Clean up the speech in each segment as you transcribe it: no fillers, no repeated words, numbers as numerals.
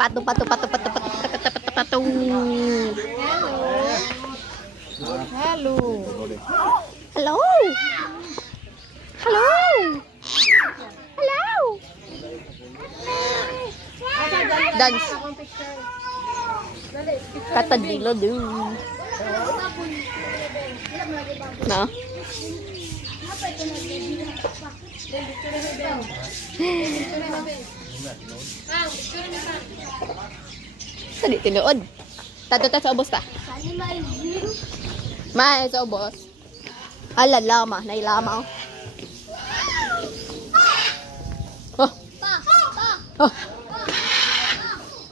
Pato, pato, pato, pato, pato, pato, pato, pato. Hello. Hello. Hello. Hello. Dance. Katadilo dun. No? Tadi tinuod. Tato ta sa ubos ta. Ma, sa ubos. Hala, lama. Nailama. Oh. Oh.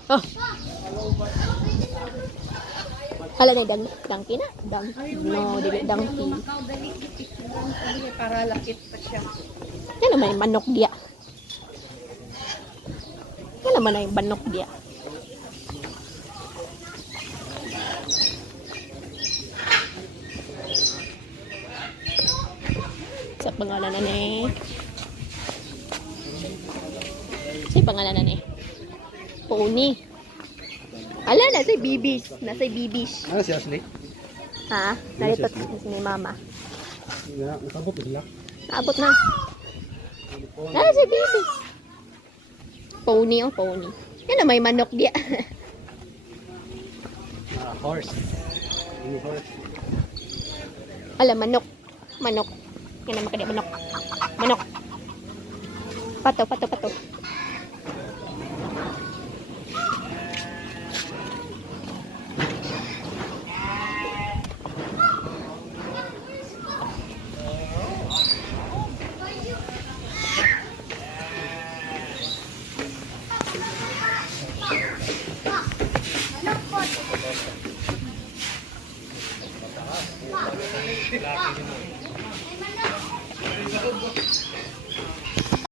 Oh. Hala na dangki na. Dangki. No, dili dangki. Para lakit pa siya. Yan naman yung manok dia. Yan naman yung manok dia. Sa pangalan na ni. Sa pangalan na ni. Pony. Ala, nasa bibis. Nasa bibis. Ano si Ashley? Ha? Narito ni mama. Nakabot sila. Naabot na. Nasa bibis. Pony oh, pony. Yan na may manok dia. Horse. Ini horse. Ala, manok. Manok. Yan naman kanya, manok. Manok. Pato, pato, pato.